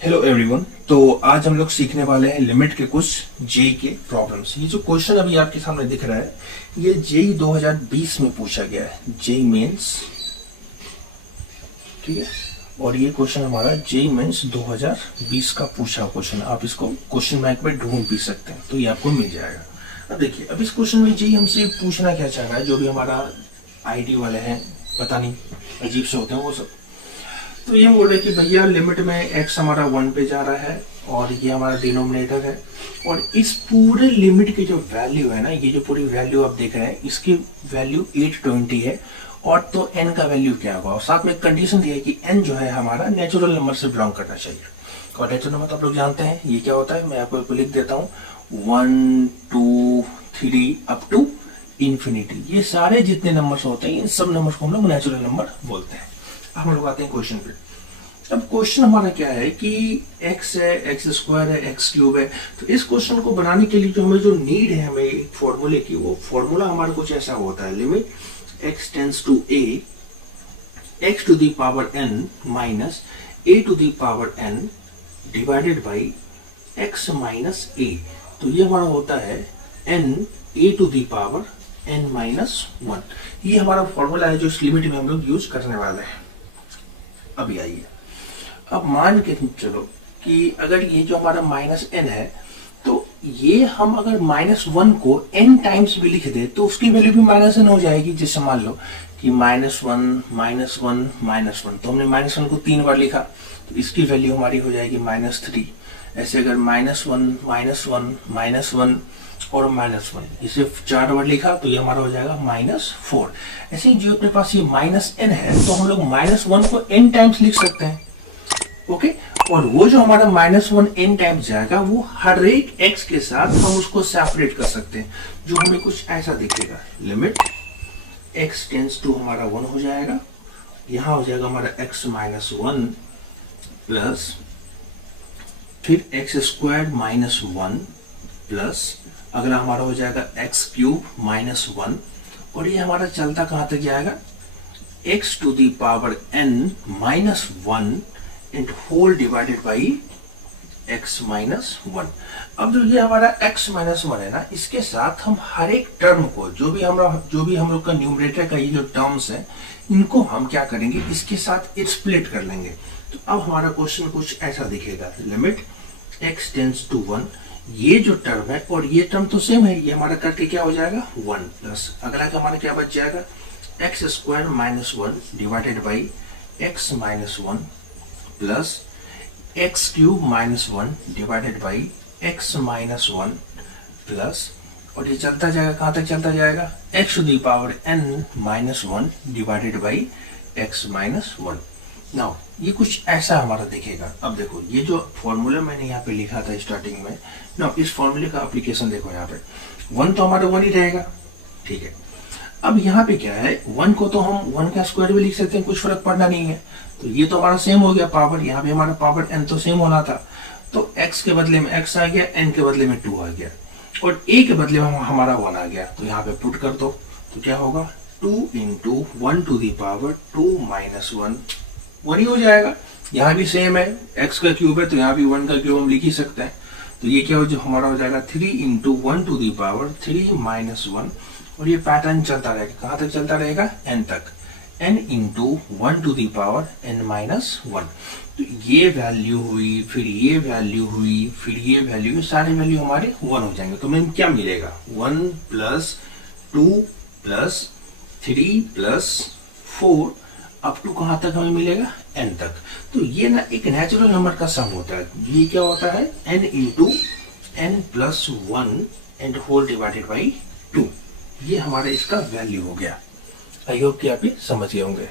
Hello everyone. तो आज हम लोग सीखने वाले हैं लिमिट के कुछ जेई के प्रॉब्लम्स। ये जो क्वेश्चन अभी आपके सामने दिख रहा है ये जेई 2020 में पूछा गया है, जेई मेंस, ठीक है। और ये क्वेश्चन हमारा जेई मेंस 2020 का पूछा क्वेश्चन। आप इसको क्वेश्चन बैंक में ढूंढ भी सकते हैं, तो ये आपको मिल जाएगा। अब देखिए, अब इस क्वेश्चन में जेई हमसे पूछना क्या चाह रहा है, जो भी हमारा आईटी वाले हैं, पता नहीं अजीब से होते हैं वो सब। तो ये बोल रहे कि भैया लिमिट में x हमारा 1 पे जा रहा है और ये हमारा डिनोमिनेटर है, और इस पूरे लिमिट की जो वैल्यू है ना, ये जो पूरी वैल्यू आप देख रहे हैं, इसकी वैल्यू 820 है। और तो n का वैल्यू क्या होगा, और साथ में एक कंडीशन दी है कि n जो है हमारा नेचुरल नंबर से बिलोंग करना चाहिए। और नेचुरल नंबर तो आप लोग जानते हैं ये क्या होता है, मैं आपको लिख देता हूँ 1 2 3 अप टू इंफिनिटी। ये सारे जितने नंबर्स होते हैं इन सब नंबर्स को हम लोग नेचुरल नंबर बोलते हैं। हम लोग आते हैं क्वेश्चन पे। अब क्वेश्चन हमारा क्या है कि x है, x स्क्वायर है, x क्यूब है। तो इस क्वेश्चन को बनाने के लिए जो हमें जो नीड है हमें एक फॉर्मूले की, वो फॉर्मूला हमारा कुछ ऐसा होता है, limit x tends to a x to the power n minus a to the power n divided by x minus a। तो ये हमारा होता है n a to the power n minus 1। ये हमारा फॉर्मूला है जो इस लिमिट में हम लोग यूज करने वाले हैं। अभी आइए, अब मान के चलो कि अगर ये जो हमारा माइनस n है, तो ये हम अगर -1 को n टाइम्स भी लिख दे तो उसकी वैल्यू भी -n हो जाएगी। जैसे मान लो कि -1 -1 -1, तो हमने -1 को 3 बार लिखा तो इसकी वैल्यू हमारी हो जाएगी -3। ऐसे अगर -1 -1 -1 और -1 इसे 4 बार लिखा तो ये हमारा हो जाएगा -4। ऐसे ही जो अपने पास ये -n है तो हम लोग -1 को n टाइम्स लिख सकते हैं, ओके। और वो जो हमारा -1 n टाइम्स जाएगा वो हर एक x के साथ हम उसको सेपरेट कर सकते हैं, जो हमें कुछ ऐसा दिखेगा। लिमिट x टेंड्स टू हमारा 1 हो जाएगा, यहां हो जाएगा हमारा x माइनस 1 प्लस फिर x स्क्वायर माइनस 1 प्लस अगला हमारा हो जाएगा x क्यूब माइनस 1, और ये हमारा चलता कहां तक जाएगा, x to the power n minus 1 and whole divided by x minus 1। अब जो ये हमारा x माइनस 1 है ना, इसके साथ हम हर एक टर्म को जो भी हम लोग का न्यूमरेटर का ये जो टर्म्स है इनको हम क्या करेंगे, इसके साथ स्प्लिट कर लेंगे। तो अब हमारा क्वेश्चन कुछ ऐसा दिखेगा। लिमिट x टेंड्स टू 1, ये जो टर्म है और ये टर्म तो सेम है, ये हमारा करके क्या हो जाएगा 1 प्लस अगला का हमारा क्या बच जाएगा, x square minus 1 divided by x minus 1 plus x cube minus 1 divided by x minus 1 plus, और ये चलता जाएगा कहां तक चलता जाएगा, x to the power n minus 1 divided by x minus 1। Now ये कुछ ऐसा हमारा दिखेगा। अब देखो ये जो फॉर्मूला मैंने यहाँ पे लिखा था स्टार्टिंग में, नाउ इस फॉर्मूले का एप्लीकेशन देखो। यहाँ पे 1 तो हमारा 1 ही रहेगा, ठीक है। अब यहाँ पे क्या है, 1 को तो हम 1 का स्क्वायर भी लिख सकते हैं, कुछ फर्क पड़ना नहीं है। तो ये तो हमारा सेम हो गया पावर, यहाँ पे हमारा पावर n तो सेम होना था, तो x के बदले में x आ गया, n के बदले में 2 आ गया, और a के बदले में हमारा 1 आ गया। तो यहाँ पे पुट कर दो तो क्या होगा, 2 into 1 to the power 2 minus 1 ही हो जाएगा। यहाँ भी सेम है, x का क्यूब है तो यहाँ भी 1 का क्यूब हम लिख ही सकते हैं। तो ये क्या हो, जो हमारा हो जाएगा 3 into 1 to the power 3 minus 1, और ये पैटर्न चलता रहेगा, कहां तक चलता रहेगा, n तक, n into 1 to the power n minus 1। तो ये वैल्यू हुई, फिर ये वैल्यू हुई, फिर ये वैल्यू, ये सारे वैल्यू हमारे 1 हो जाएंगे। तो हमें क्या मिलेगा, 1 plus 2 plus 3 plus 4 up to कहां तक हमें मिलेगा, n तक। तो ये ना एक नेचुरल नंबर का सम होता है। ये क्या होता है, n into n plus 1 and whole divided by 2। ये हमारा इसका वैल्यू हो गया। आई होप कि आप ये समझ गए होंगे।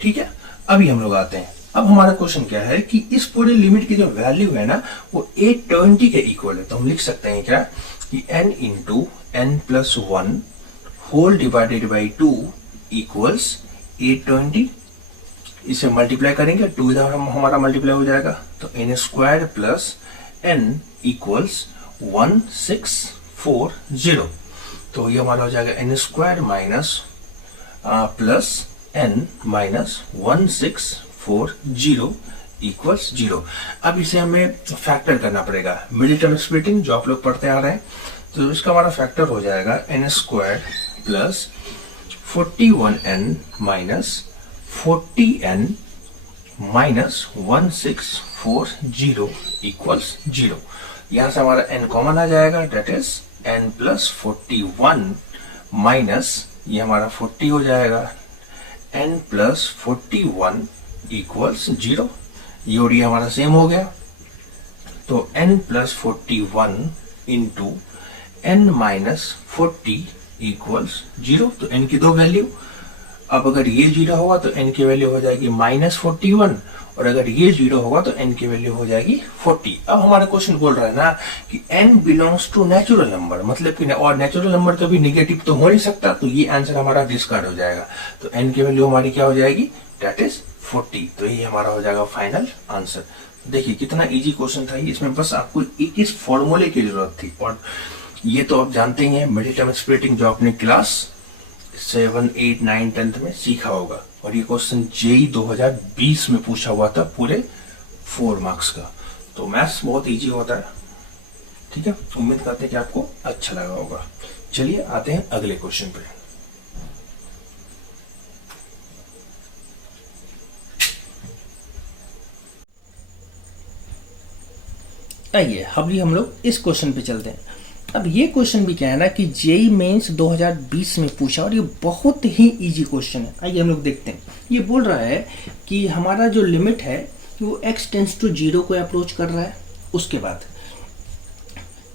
ठीक है, अभी हम लोग आते हैं। अब हमारा क्वेश्चन क्या है कि इस पूरे लिमिट की जो वैल्यू है ना वो 820 के इक्वल है। तो हम लिख सकते हैं क्या कि n into n plus 1 whole divided by 2 equals 820। इसे मल्टीप्लाई करेंगे, 2 इधर हमारा मल्टीप्लाई हो जाएगा, तो n square plus n equals 1640। तो ये हमारा हो जाएगा n square minus plus n minus 1640 equals 0। अब इसे हमें फैक्टर करना पड़ेगा, मिडिल टर्म स्प्लिटिंग जो आप लोग पढ़ते आ रहे हैं। तो इसका हमारा फैक्टर हो जाएगा n square plus 41n minus 40n minus 1640 equals 0। यहां से हमारा n कॉमन आ जाएगा, that is n plus 41 minus ये हमारा 40 हो जाएगा, n प्लस 41 इक्वल्स 0। ये और ये हमारा सेम हो गया। तो n plus 41 into n minus 40 equals 0। तो n की दो वैल्यू, अब अगर ये 0 होगा तो n की वैल्यू हो जाएगी माइनस 41, और अगर ये 0 होगा तो n की वैल्यू हो जाएगी 40। अब हमारा क्वेश्चन बोल रहा है ना कि n belongs to natural number, मतलब कि और नेचुरल नंबर कभी निगेटिव तो हो नहीं सकता, तो ये आंसर हमारा डिस्कार्ड हो जाएगा। तो n की वैल्यू हमारी क्या हो जाएगी, डेट इज 40। तो ये हमारा हो जाएगा फाइनल आंसर। देखिए कितना इजी क्वेश्चन था ये, इसमें बस आपको एक इस फॉर्मूले की जरूरत थी, और ये तो आप जानते ही हैं मिडिल टर्म स्प्लिटिंग जो आपने क्लास 7, 8, 9, 10 में सीखा होगा। और ये क्वेश्चन जेई 2020 में पूछा हुआ था पूरे 4 मार्क्स का। तो मैथ्स बहुत इजी होता है, ठीक है। उम्मीद करते हैं कि आपको अच्छा लगा होगा। चलिए आते हैं अगले क्वेश्चन पे। आइए अभी हम लोग इस क्वेश्चन पे चलते हैं। अब ये क्वेश्चन भी क्या है ना कि जेई मेंस 2020 में पूछा, और ये बहुत ही इजी क्वेश्चन है। आइए हम लोग देखते हैं। ये बोल रहा है कि हमारा जो लिमिट है वो x टेंस टू 0 को अप्रोच कर रहा है, उसके बाद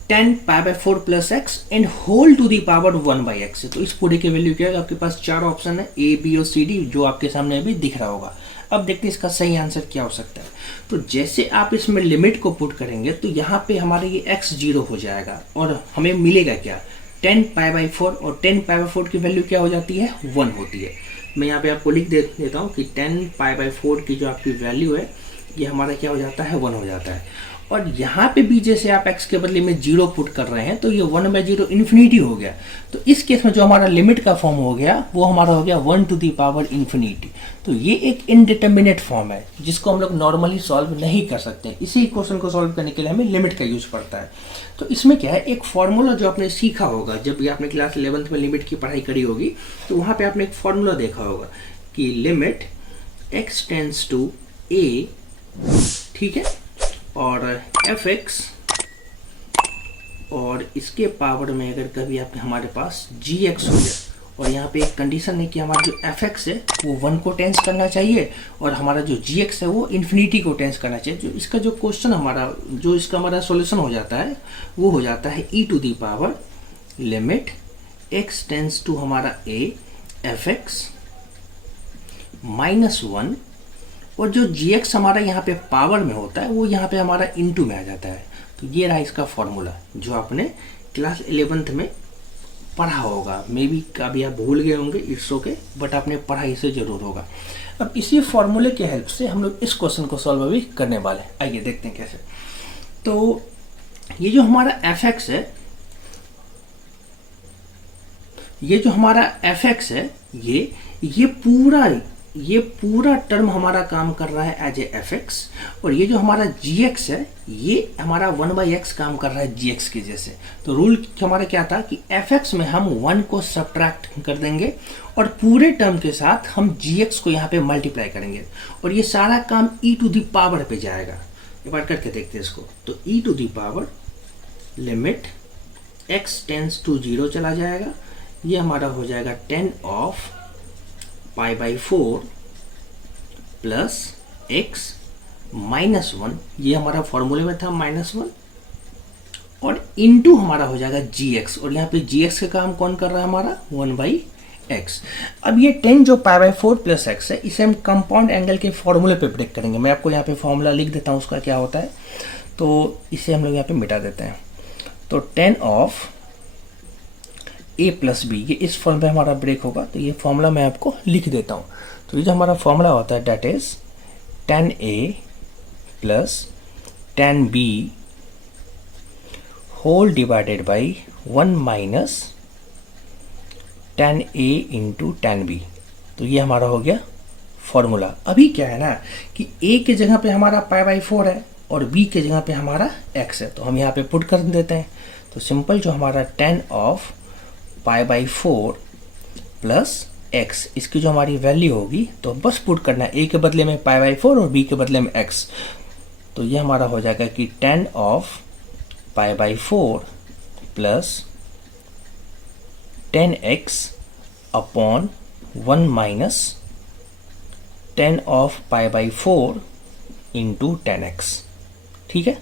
10 π/4 plus x and whole to the power 1/x। तो इस पूरे की वैल्यू क्या है, आपके पास 4 ऑप्शन है A, B और C, D, जो आपके सामने अभी दिख रहा होगा। अब देखते हैं इसका सही आंसर क्या हो सकता है। तो जैसे आप इसमें लिमिट को पुट करेंगे तो यहाँ पे हमारे ये x 0 हो जाएगा, और हमें मिलेगा क्या, 10 π/4, और 10 π/4 की वैल्यू क्या हो जाती है, 1 होती है। मैं यहाँ पे आपको लिख देता हूँ कि 10 π/4 की जो आपकी वैल्यू है ये हमारा क्या हो जाता है, 1 हो जाता है। और यहाँ पे भी जैसे आप x के बदले में 0 पुट कर रहे हैं तो ये 1/0 इन्फिनिटी हो गया। तो इस केस में जो हमारा लिमिट का फॉर्म हो गया वो हमारा हो गया 1 टू दी पावर इन्फिनिटी। तो ये एक इनडिटर्मिनेट फॉर्म है जिसको हम लोग नॉर्मली सॉल्व नहीं कर सकते। इसी क्वेश्चन को सॉल्व करने के लिए हमें लिमिट का यूज पड़ता है। तो इसमें क्या है, एक फॉर्मूला जो आपने सीखा होगा जब भी आपने क्लास 11th में लिमिट की पढ़ाई करी होगी, तो वहाँ पे आपने एक फॉर्मूला देखा होगा कि limit x tends to a, ठीक है, और fx, और इसके पावर में अगर कभी आप हमारे पास gx हो जाए, और यहाँ पे एक कंडीशन है कि हमारा जो fx है वो 1 को टेंस करना चाहिए, और हमारा जो gx है वो इन्फिनिटी को टेंस करना चाहिए। जो इसका जो क्वेश्चन हमारा सॉल्यूशन हो जाता है वो हो जाता है e to the power limit x tends to हमारा a fx -1, और जो gx हमारा यहाँ पे पावर में होता है वो यहाँ पे हमारा इनटू में आ जाता है। तो ये रहा इसका फॉर्मूला जो आपने क्लास 11th में पढ़ा होगा। मे बी कभी आप भूल गए होंगे, इट्स ओके, बट आपने पढ़ा इसे जरूर होगा। अब इसी फॉर्मूले के हेल्प से हम लोग इस क्वेश्चन को सॉल्व अभी करने वाले हैं। आइए देखते हैं कैसे। तो ये जो हमारा fx है, ये जो हमारा fx है, ये पूरा टर्म हमारा काम कर रहा है एज ए fx, और ये जो हमारा gx है ये हमारा 1/x काम कर रहा है gx के जैसे। तो रूल हमारा क्या था कि fx में हम 1 को सब्ट्रैक्ट कर देंगे और पूरे टर्म के साथ हम gx को यहाँ पे मल्टीप्लाई करेंगे, और ये सारा काम e टू दी पावर पे जाएगा। एक बार करके देखते हैं इसको। तो e to the power limit x tends to 0 चला जाएगा, ये हमारा हो जाएगा 10 ऑफ π/4 प्लस x -1, ये हमारा फॉर्मूले में था -1, और इनटू हमारा हो जाएगा gx, और यहाँ पे gx का काम कौन कर रहा है हमारा 1/x। अब ये 10 जो π/4 प्लस x है इसे हम कंपाउंड एंगल के फॉर्मूले पे प्रेडिक्ट करेंगे। मैं आपको यहाँ पे फॉर्मूला लिख देता हूँ उसका क्या होता है, तो इसे हम लोग यहाँ पे मिटा देते हैं। तो 10 ऑफ a प्लस बी, ये इस फॉर्म पे हमारा ब्रेक होगा। तो ये फॉर्मूला मैं आपको लिख देता हूँ। तो ये जो हमारा फॉर्मूला होता है that is 10a plus 10b whole divided by 1 minus tan A into tan B। तो ये हमारा हो गया फॉर्मूला। अभी क्या है ना कि A के जगह पे हमारा π/4 है और B के जगह पे हमारा x है, तो हम यहाँ पे पुट कर देते हैं। तो सिंपल जो हमारा tan ऑफ π/4 प्लस x, इसकी जो हमारी वैल्यू होगी तो बस पुट करना है, A के बदले में π/4 और B के बदले में x। तो ये हमारा हो जाएगा कि tan of π/4 plus tan x upon 1 minus tan of π/4 into tan x। ठीक है,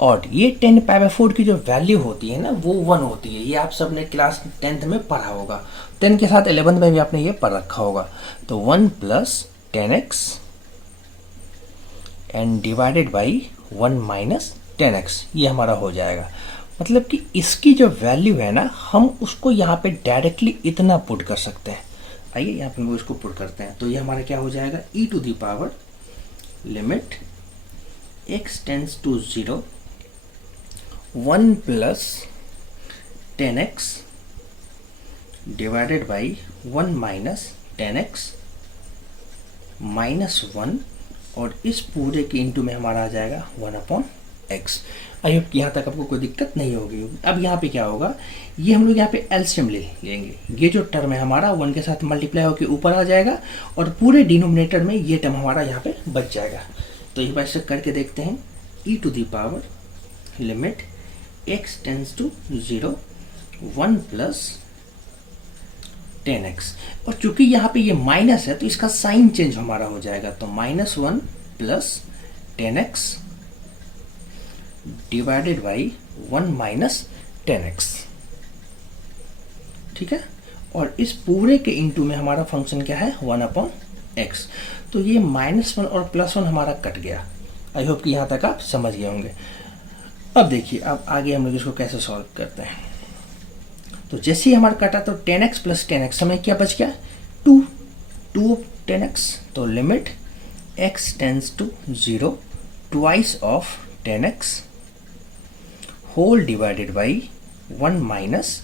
और ये tan π/4 की जो वैल्यू होती है ना वो 1 होती है। ये आप सबने क्लास 10th में पढ़ा होगा, 10 के साथ 11th में भी आपने ये पढ़ रखा होगा। तो 1 plus tan x and divided by 1 minus tan x, ये हमारा हो जाएगा। मतलब कि इसकी जो वैल्यू है ना हम उसको यहाँ पे डायरेक्टली इतना पुट कर सकते हैं। आइए यहाँ पे वो इसको पुट करते हैं। तो ये हमारा क्या हो जाएगा, e to the power limit x tends to 0 1 plus tan x divided by 1 minus tan x minus 1, और इस पूरे के इंटू में हमारा आ जाएगा 1/x। आई होप यहाँ तक आपको कोई दिक्कत नहीं होगी। अब यहाँ पे क्या होगा, ये हम लोग यहाँ पे एलसीएम ले लेंगे। ये जो टर्म है हमारा 1 के साथ मल्टीप्लाई होकर ऊपर आ जाएगा और पूरे डिनोमिनेटर में ये टर्म हमारा यहाँ पे बच जाएगा। तो एक बार से करके देखते हैं, e to the power limit x tends to 0 1 plus tan x, और चूंकि यहाँ पे ये माइनस है तो इसका साइन चेंज हमारा हो जाएगा। तो -1 plus tan x divided by 1 minus tan x। ठीक है, और इस पूरे के इंटू में हमारा फंक्शन क्या है 1/x। तो ये -1 और +1 हमारा कट गया। आई होप कि यहाँ तक आप समझ गए होंगे। अब देखिए, अब आगे हम लोग इसको कैसे सॉल्व करते हैं। तो जैसे ही हमारा कटा तो tan x plus tan x हमें क्या बच गया 2 tan x। तो limit x tends to 0 twice of tan x whole divided by 1 minus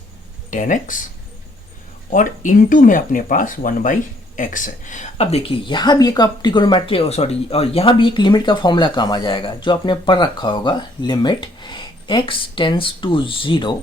tan x, और इनटू में अपने पास 1/x है। अब देखिए यहाँ भी एक आप ट्रिगोनोमेट्री और यहाँ भी एक लिमिट का फॉर्मूला काम आ जाएगा जो आपने पढ़ रखा होगा। Limit x tends to 0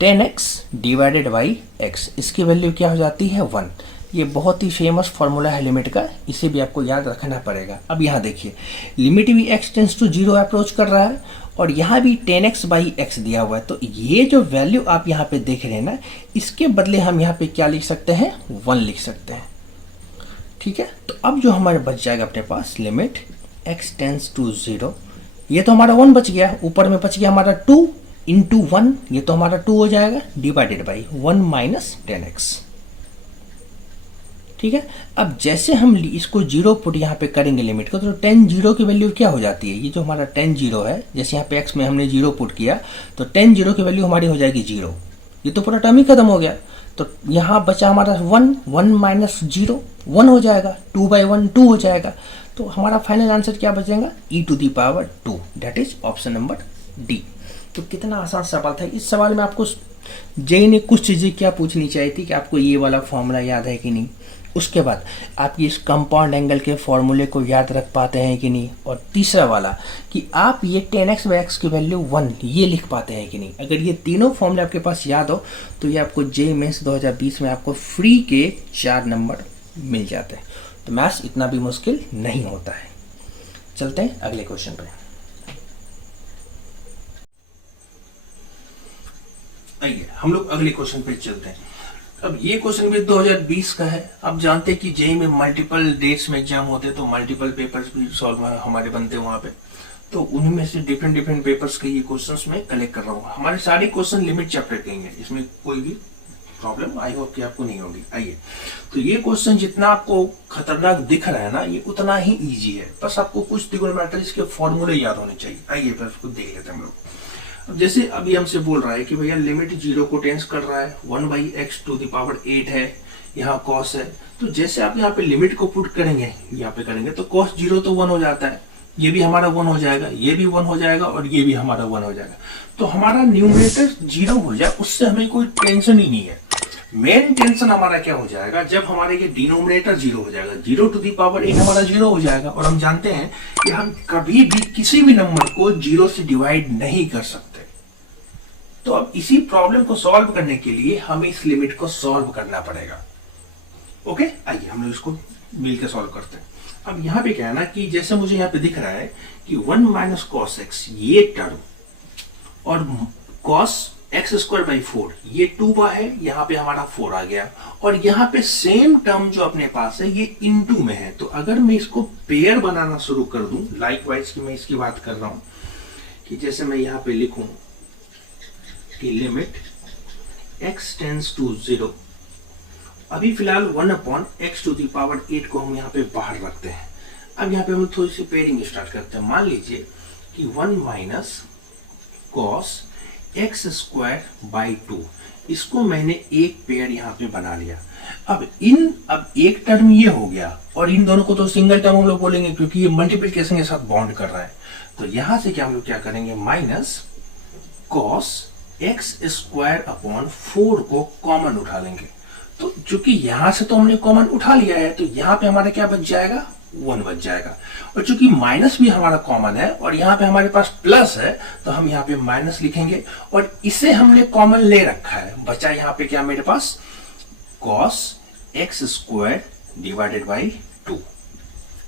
tan x divided by x, इसकी वैल्यू क्या हो जाती है 1। ये बहुत ही फेमस फॉर्मूला है लिमिट का, इसे भी आपको याद रखना पड़ेगा। अब यहाँ देखिए, लिमिट भी x टेंस टू 0 अप्रोच कर रहा है और यहाँ भी tan x बाई x दिया हुआ है। तो ये जो वैल्यू आप यहाँ पे देख रहे हैं ना, इसके बदले हम यहाँ पे क्या लिख सकते हैं 1 लिख सकते हैं। ठीक है, तो अब जो हमारे बच जाएगा अपने पास लिमिट x टेंस टू 0, ये तो हमारा 1 बच गया, ऊपर में बच गया हमारा 2 इंटू 1, ये तो हमारा 2 हो जाएगा, divided by 1 minus tan x। ठीक है, अब जैसे हम इसको 0 पुट यहाँ पे करेंगे लिमिट को, तो tan 0 की वैल्यू क्या हो जाती है, ये जो हमारा tan 0 है, जैसे यहाँ पे x में हमने 0 पुट किया तो tan 0 की वैल्यू हमारी हो जाएगी 0। ये तो पूरा टर्म ही खत्म हो गया। तो यहाँ बचा हमारा 1 माइनस 0 1 हो जाएगा, 2/1 2 हो जाएगा। तो हमारा फाइनल आंसर क्या बचेगा e to the power 2, that is option number D. तो कितना आसान सवाल था। इस सवाल में आपको जेई ने कुछ चीज़ें क्या पूछनी चाहिए थी कि आपको ये वाला फॉर्मूला याद है कि नहीं, उसके बाद आप इस कंपाउंड एंगल के फॉर्मूले को याद रख पाते हैं कि नहीं, और तीसरा वाला कि आप ये tan x बाई x की वैल्यू 1 ये लिख पाते हैं कि नहीं। अगर ये तीनों फॉर्मूले आपके पास याद हो तो ये आपको जेईई मेंस 2020 में आपको फ्री के 4 नंबर मिल जाते हैं। तो मैथ्स इतना भी मुश्किल नहीं होता है। चलते हैं अगले क्वेश्चन पे। आइए हम लोग अगले क्वेश्चन पे चलते हैं। अब ये क्वेश्चन भी 2020 का है। आप जानते हैं कि जेईई में मल्टीपल डेट्स में एग्जाम होते हैं, तो मल्टीपल पेपर्स भी सॉल्व हमारे बनते हैं वहाँ पे। तो उनमें से डिफरेंट पेपर्स के ये क्वेश्चंस मैं कलेक्ट कर रहा हूँ। हमारे सारे क्वेश्चन लिमिट चैप्टर के हैं, इसमें कोई भी प्रॉब्लम आई होप कि आपको नहीं होगी। आइए, तो ये क्वेश्चन जितना आपको खतरनाक दिख रहा है ना, ये उतना ही ईजी है। बस आपको कुछ ट्रिगोनोमेट्री के फॉर्मूले याद होने चाहिए। आइए बस उसको देख लेते हैं हम लोग। अब जैसे अभी हमसे बोल रहा है कि भैया लिमिट 0 को टेंस कर रहा है, 1/x टू द पावर 8 है, यहाँ cos है। तो जैसे आप यहाँ पे लिमिट को पुट करेंगे, यहाँ पे करेंगे तो cos 0 तो 1 हो जाता है, ये भी हमारा 1 हो जाएगा, ये भी 1 हो जाएगा और ये भी हमारा 1 हो जाएगा। तो हमारा न्यूमरेटर 0 हो जाए उससे हमें कोई टेंशन ही नहीं है। मेन टेंशन हमारा क्या हो जाएगा, जब हमारे ये डिनोमिनेटर जीरो हो जाएगा, 0 टू द पावर 8 हमारा जीरो हो जाएगा, और हम जानते हैं कि हम कभी भी किसी भी नंबर को जीरो से डिवाइड नहीं कर सकते। तो अब इसी प्रॉब्लम को सॉल्व करने के लिए हमें इस लिमिट को सॉल्व करना पड़ेगा। ओके, आइए हम लोग इसको मिलकर सॉल्व करते हैं। अब यहाँ पे क्या है ना कि जैसे मुझे यहाँ पे दिख रहा है कि 1 माइनस कॉस एक्स ये टर्म और कॉस एक्स स्क्वायर बाई 4 ये 2 है, यहाँ पे हमारा 4 आ गया, और यहाँ पे सेम टर्म जो अपने पास है ये इनटू में है। तो अगर मैं इसको पेयर बनाना शुरू कर दूं, लाइकवाइज की मैं इसकी बात कर रहा हूं कि जैसे मैं यहाँ पे लिखूं कि लिमिट x टेंड्स टू 0, अभी फिलहाल 1 upon x to the power 8 को हम यहाँ पे बाहर रखते हैं। अब यहाँ पे हम थोड़ी सी पेयरिंग स्टार्ट करते हैं। मान लीजिए कि 1 minus cos x square by 2, इसको मैंने एक पेयर यहाँ पे बना लिया। अब एक टर्म ये हो गया, और इन दोनों को तो सिंगल टर्म हम लोग बोलेंगे क्योंकि ये मल्टीप्लिकेशन के साथ बाउंड कर रहा है। तो यहां से क्या हम लोग क्या करेंगे, minus cos x square upon 4 को कॉमन उठा लेंगे। तो चूंकि यहां से तो हमने कॉमन उठा लिया है, तो यहाँ पे हमारा क्या बच जाएगा, 1 बच जाएगा। और चूंकि माइनस भी हमारा कॉमन है और यहाँ पे हमारे पास प्लस है, तो हम यहाँ पे माइनस लिखेंगे, और इसे हमने कॉमन ले रखा है। बचा यहाँ पे क्या मेरे पास, cos x square divided by 2।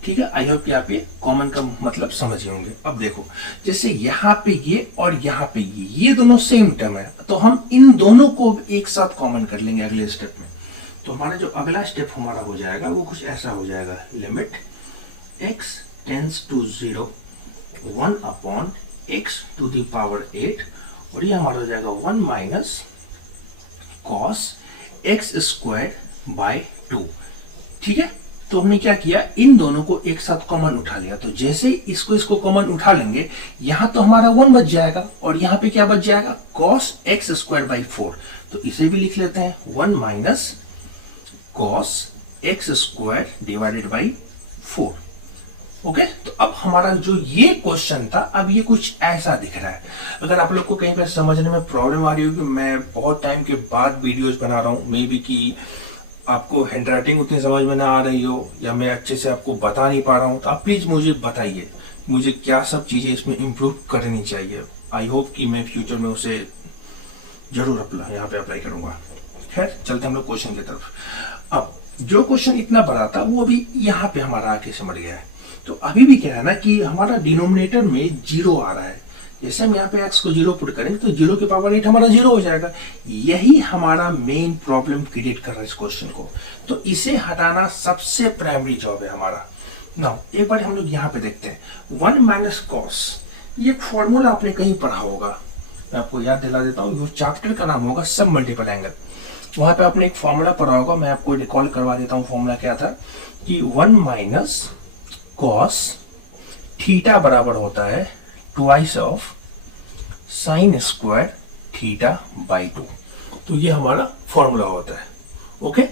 ठीक है, आई होप कि आप ये कॉमन का मतलब समझ गए होंगे। अब देखो, जैसे यहाँ पे ये और यहाँ पे ये दोनों सेम टर्म है, तो हम इन दोनों को एक साथ कॉमन कर लेंगे अगले स्टेप में। तो हमारा जो अगला स्टेप हमारा हो जाएगा वो कुछ ऐसा हो जाएगा, limit x tends to 0 1 upon x to the power 8, और ये हमारा हो जाएगा 1 minus cos x square by 2। ठीक है, तो हमने क्या किया, इन दोनों को एक साथ कॉमन उठा लिया। तो जैसे इसको कॉमन उठा लेंगे, यहां तो हमारा 1 बच जाएगा, और यहाँ पे क्या बच जाएगा, कॉस एक्स स्क्वायर बाई 4। तो इसे भी लिख लेते हैं, 1 minus cos x square divided by 4। Okay, तो अब हमारा जो ये क्वेश्चन था, अब ये कुछ ऐसा दिख रहा है। अगर आप लोग को कहीं पर समझने में प्रॉब्लम आ रही हो कि मैं बहुत टाइम के बाद वीडियोस बना रहा हूँ, मे बी कि आपको हैंडराइटिंग उतनी समझ में ना आ रही हो, या मैं अच्छे से आपको बता नहीं पा रहा हूँ, तो आप प्लीज मुझे बताइए मुझे क्या सब चीजें इसमें इम्प्रूव करनी चाहिए। आई होप कि मैं फ्यूचर में उसे जरूर यहाँ पे अप्लाई करूंगा। खैर, चलते हम लोग क्वेश्चन की तरफ। अब जो क्वेश्चन इतना बड़ा था वो अभी यहाँ पे हमारा आके सिमट गया है। तो अभी भी क्या है ना कि हमारा डिनोमिनेटर में 0 आ रहा है। जैसे हम यहाँ पे x को 0 पुट करेंगे तो 0 के पावर 8 हमारा 0 हो जाएगा। यही हमारा मेन प्रॉब्लम क्रिएट कर रहा है इस क्वेश्चन को। तो इसे हटाना सबसे प्राइमरी जॉब है हमारा। नाउ एक बार हम लोग यहाँ पे देखते हैं, 1 माइनस कॉस, ये फॉर्मूला आपने कहीं पढ़ा होगा, मैं आपको याद दिला देता हूँ। ये चैप्टर का नाम होगा सब मल्टीपल एंगल। वहां पे आपने एक फॉर्मूला पढ़ा होगा, मैं आपको रिकॉल करवा देता हूँ। फॉर्मूला क्या था कि 1 माइनस कॉस थीटा बराबर होता है twice of sine square theta by 2। तो ये हमारा फॉर्मूला होता है। ओके,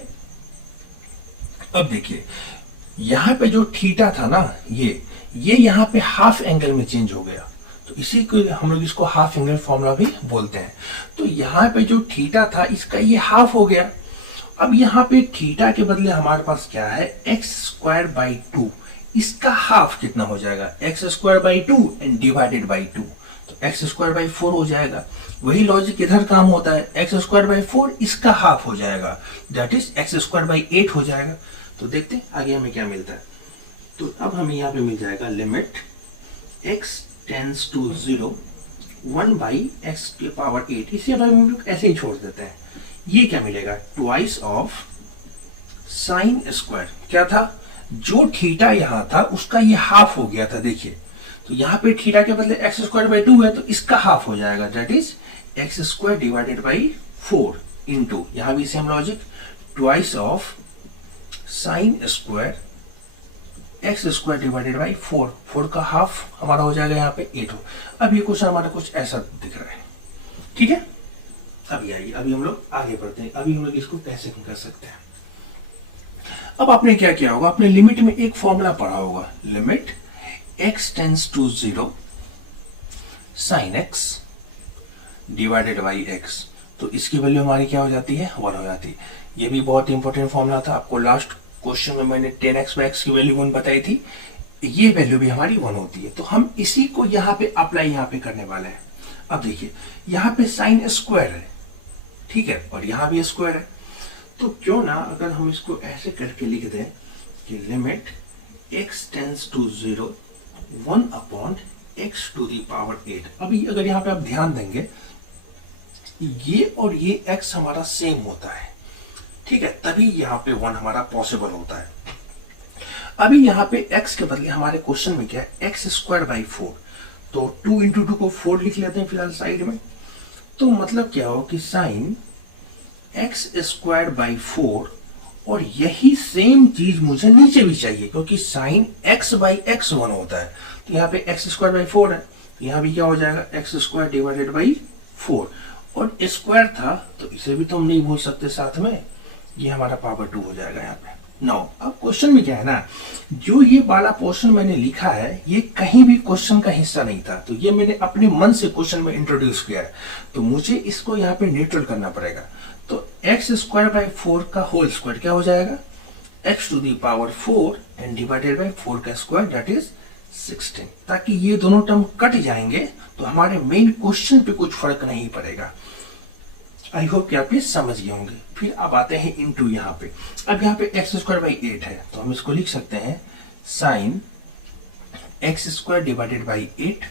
अब देखिए यहां पे जो थीटा था ना, ये यहां पे हाफ एंगल में चेंज हो गया, तो इसी को हम लोग इसको हाफ एंगल फॉर्मूला भी बोलते हैं। तो यहाँ पे जो थीटा था इसका ये हाफ हो गया। अब यहाँ पे थीटा के बदले हमारे पास क्या है, एक्स स्क्वायर बाई 2, इसका हाफ कितना हो जाएगा, x square by 2 and divided by 2, तो एक्स स्क्वायर बाई 4 हो जाएगा। वही लॉजिक इधर काम होता है, एक्स स्क्वायर बाई 4 इसका हाफ हो जाएगा, that is x square by 8 हो जाएगा। तो देखते हैं आगे हमें क्या मिलता है। तो अब हमें यहाँ पे मिल जाएगा limit x tends to 0 1 by x के पावर 8, इसे हम लोग ऐसे ही छोड़ देते हैं। ये क्या मिलेगा, ट्वाइस ऑफ साइन स्क्वायर, क्या था, जो थीटा यहां था उसका ये हाफ हो गया था। देखिए, तो यहाँ पे थीटा के बदले एक्स स्क्वायर बाई 2 है, तो इसका हाफ हो जाएगा, that is x square divided by 4 into, यहां भी same logic, twice of sine square x square divided by 4 का हाफ हमारा हो जाएगा यहाँ पे 8 हो। अब ये क्वेश्चन हमारा कुछ ऐसा दिख रहा है। ठीक है, अभी आइए, अभी हम लोग आगे बढ़ते हैं। अभी हम लोग इसको कैसे कर सकते हैं। अब आपने क्या किया होगा, आपने लिमिट में एक फॉर्मूला पढ़ा होगा, limit x tends to 0 sine x divided by x। तो इसकी वैल्यू हमारी क्या हो जाती है, 1 हो जाती है। ये भी बहुत इंपॉर्टेंट फॉर्मूला था, आपको लास्ट क्वेश्चन में मैंने 10x/x की वैल्यू 1 बताई थी, ये वैल्यू भी हमारी 1 होती है। तो हम इसी को यहाँ पे अप्लाई यहाँ पे करने वाले हैं। अब देखिए यहाँ पे साइन स्क्वायर है, ठीक है, और यहाँ भी स्क्वायर है, तो क्यों ना अगर हम इसको ऐसे करके लिख दें कि limit x tends to 0 1/x⁸। अभी अगर यहाँ पे आप ध्यान देंगे ये और ये x हमारा सेम होता है, ठीक है, तभी यहाँ पे 1 हमारा पॉसिबल होता है। अभी यहाँ पे x के बदले हमारे क्वेश्चन में क्या है, x²/4, तो 2 × 2 को 4 लिख लेते हैं फिलहाल साइड में। तो मतलब क्या हो कि साइन x²/4, और यही सेम चीज मुझे नीचे भी चाहिए, क्योंकि साइन x/x 1 होता है। तो यहाँ पे x²/4 है, तो यहाँ भी क्या हो जाएगा, x² / 4, और स्क्वायर था तो इसे भी तो हम नहीं भूल सकते साथ में, ये हमारा पावर 2 हो जाएगा यहाँ पे। नाउ अब क्वेश्चन में क्या है ना, जो ये वाला पोर्शन मैंने लिखा है ये कहीं भी क्वेश्चन का हिस्सा नहीं था, तो ये मैंने अपने मन से क्वेश्चन में इंट्रोड्यूस किया है, तो मुझे इसको यहाँ पे न्यूट्रल करना पड़ेगा। तो x² / 4 का होल स्क्वायर क्या हो जाएगा, x⁴ एंड डिवाइडेड बाय 4 का स्क्वायर, दैट इज 16। ताकि ये दोनों टर्म कट जाएंगे तो हमारे मेन क्वेश्चन पे कुछ फर्क नहीं पड़ेगा। आई होप कि आप ये समझ गए होंगे। फिर अब आते हैं इनटू यहाँ पे। अब यहाँ पे x² / 8 है, तो हम इसको लिख सकते हैं साइन x² डिवाइडेड बाई 8,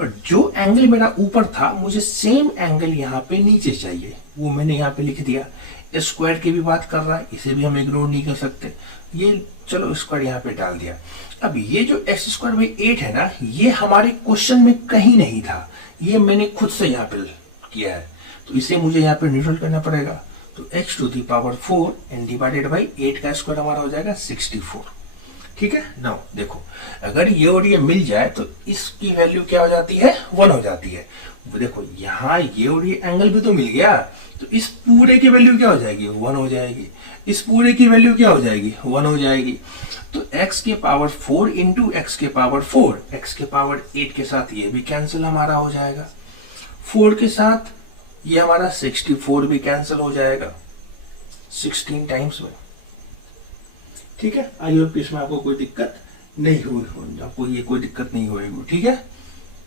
और जो एंगल मेरा ऊपर था मुझे सेम एंगल यहाँ पे नीचे चाहिए, वो मैंने यहाँ पे लिख दिया। स्क्वायर की भी बात कर रहा है, इसे भी हम इग्नोर नहीं कर सकते, ये चलो स्क्वायर यहाँ पे डाल दिया। अब ये जो x² / 8 है ना, ये हमारे क्वेश्चन में कहीं नहीं था, ये मैंने खुद से यहाँ पे किया है, तो इसे मुझे यहाँ पे न्यूट्रल करना पड़ेगा। तो x⁴ एंड डिवाइडेड बाई 8 का स्क्वायर हमारा हो जाएगा 64, ठीक है। नाउ देखो अगर ये और ये मिल जाए तो इसकी वैल्यू क्या हो जाती है, 1 हो जाती है। देखो यहाँ ये और ये एंगल भी तो मिल गया, तो इस पूरे की वैल्यू क्या हो जाएगी, 1 हो जाएगी। इस पूरे की वैल्यू क्या हो जाएगी, 1 हो जाएगी। तो x⁴ इंटू x⁴, x⁴ के साथ ये भी कैंसिल हमारा हो जाएगा, 4 के साथ ये हमारा 64 भी कैंसिल हो जाएगा 16 टाइम्स में, ठीक है। आई होप इसमें आपको कोई दिक्कत नहीं हुई, आपको ये कोई दिक्कत नहीं होगी, ठीक है।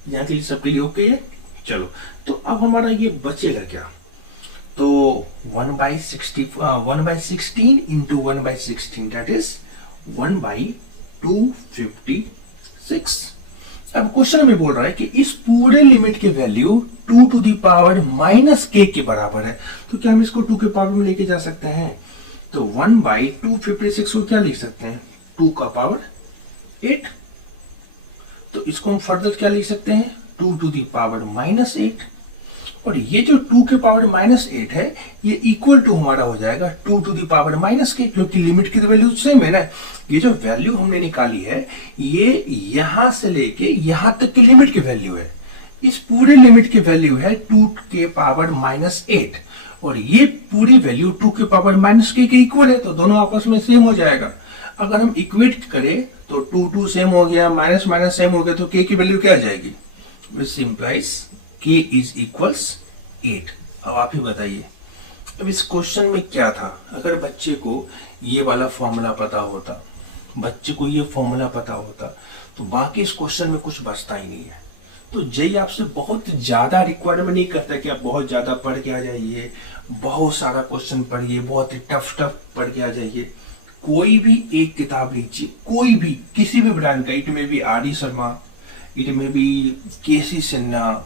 यहाँ के लिए सबके लिए ओके है। चलो तो अब हमारा ये बचेगा क्या, तो 1/16 इंटू 1/16 दैट इज 1/256। अब क्वेश्चन में बोल रहा है कि इस पूरे लिमिट की value 2 to the power -k के बराबर है, तो क्या हम इसको 2 के पावर में लेके जा सकते हैं। तो 1/256 को क्या लिख सकते हैं, 2 का पावर 8। तो इसको हम फर्दर क्या लिख सकते हैं, 2 to the power -8, और ये जो 2 के पावर -8 है ये इक्वल टू हमारा हो जाएगा 2 to the power -k, क्योंकि लिमिट की वैल्यू सेम है ना। ये जो वैल्यू हमने निकाली है ये यहां से लेके यहां तक की लिमिट की वैल्यू है, इस पूरे लिमिट की वैल्यू है 2 के पावर -8, और ये पूरी वैल्यू 2 के पावर -k के इक्वल है, तो दोनों आपस में सेम हो जाएगा। अगर हम इक्वेट करें तो 2 सेम हो गया, माइनस सेम हो गया, तो k की वैल्यू क्या आ जाएगी, which implies k is equals 8। अब आप ही बताइए, अब इस क्वेश्चन में क्या था, अगर बच्चे को ये वाला फॉर्मूला पता होता, तो बाकी इस क्वेश्चन में कुछ बचता ही नहीं है। तो जेई आपसे बहुत ज्यादा रिक्वायरमेंट नहीं करता कि आप बहुत ज्यादा पढ़ के आ जाइए, बहुत सारा क्वेश्चन पढ़िए, बहुत ही टफ पढ़ के आ जाइए। कोई भी एक किताब लीजिए, कोई भी किसी भी ब्रांड का, इट में भी आर.डी. शर्मा, इट में भी के.सी. सिन्हा,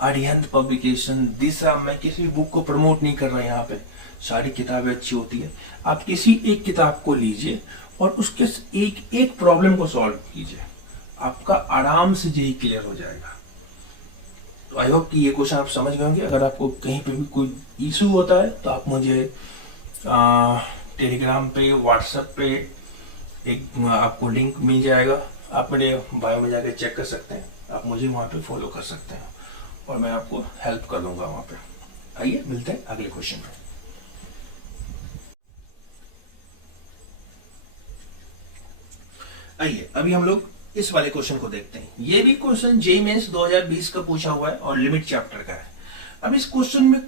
अरिहंत पब्लिकेशन, दिशा, मैं किसी भी बुक को प्रमोट नहीं कर रहा यहाँ पे, सारी किताबें अच्छी होती है। आप किसी एक किताब को लीजिए और उसके एक एक प्रॉब्लम को सॉल्व कीजिए, आपका आराम से जेई क्लियर हो जाएगा। तो आई होप कि ये क्वेश्चन आप समझ गए होंगे। अगर आपको कहीं पे भी कोई इशू होता है तो आप मुझे टेलीग्राम पे, व्हाट्सएप पे एक आपको लिंक मिल जाएगा, आप मेरे बायो में जाकर चेक कर सकते हैं, आप मुझे वहाँ पे फॉलो कर सकते हैं और मैं आपको हेल्प कर दूंगा वहाँ पे। आइए मिलते हैं अगले क्वेश्चन में। आइए अभी हम लोग इस वाले क्वेश्चन को देखते हैं। ये भी क्वेश्चन जेईई मेंस 2020 का पूछा हुआ है और लिमिट चैप्टर का है। अब इस क्वेश्चन में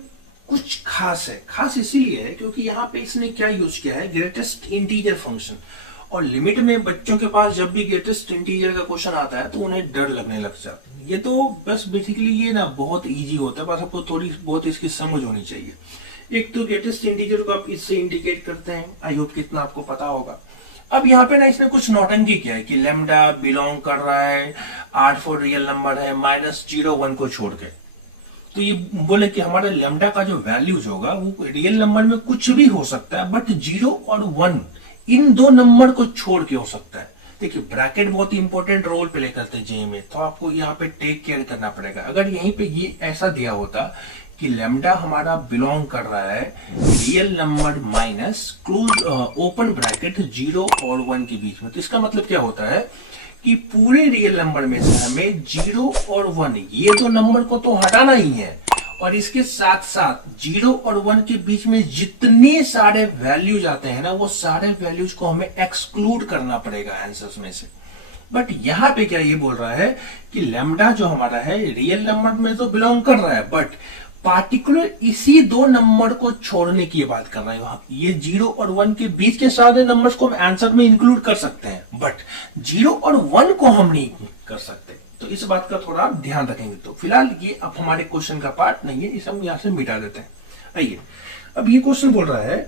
खास है। खास इसीलिए है क्योंकि यहाँ पे इसने क्या यूज किया है, ग्रेटेस्ट इंटीजर फंक्शन। और लिमिट में बच्चों के पास जब भी ग्रेटेस्ट इंटीजर का क्वेश्चन आता है तो उन्हें डर लगने लग जाता है। ये तो बस बेसिकली ये ना बहुत इजी होता है, बस आपको थोड़ी बहुत इसकी समझ होनी चाहिए। एक तो ग्रेटेस्ट इंटीजर को आप इससे इंडिकेट करते हैं, आई होप कितना आपको पता होगा। अब यहाँ पे ना इसने कुछ नौटंकी किया है कि लैम्डा बिलोंग कर रहा है आर फॉर रियल नंबर है -0 1 को छोड़ के। तो ये बोले कि हमारा लैम्डा का जो वैल्यूज होगा वो रियल नंबर में कुछ भी हो सकता है, बट 0 और 1 इन दो नंबर को छोड़ के हो सकता है। देखिए ब्रैकेट बहुत इंपॉर्टेंट रोल प्ले करते हैं जे में, तो आपको यहाँ पे टेक केयर करना पड़ेगा। अगर यहीं पे ये ऐसा दिया होता कि लैम्डा हमारा बिलोंग कर रहा है real number minus close open bracket 0 और 1 के बीच में, तो इसका मतलब क्या होता है कि पूरे रियल नंबर में से हमें 0 और 1 ये दो नंबर को तो हटाना ही है, और इसके साथ साथ 0 और 1 के बीच में जितने सारे वैल्यूज आते हैं ना वो सारे वैल्यूज को हमें एक्सक्लूड करना पड़ेगा आंसर्स में से। बट यहाँ पे क्या ये बोल रहा है कि लैम्डा जो हमारा है रियल नंबर में तो बिलोंग कर रहा है, बट पार्टिकुलर इसी दो नंबर को छोड़ने की बात कर रहा है। ये 0 और 1 के बीच के सारे नंबर्स को हम आंसर में इंक्लूड कर सकते हैं, बट 0 और 1 को हम नहीं कर सकते। तो इस बात का थोड़ा ध्यान रखेंगे। तो फिलहाल ये अब हमारे क्वेश्चन का पार्ट नहीं है, इसे हम यहाँ से मिटा देते हैं। आइए, अब ये क्वेश्चन बोल रहा है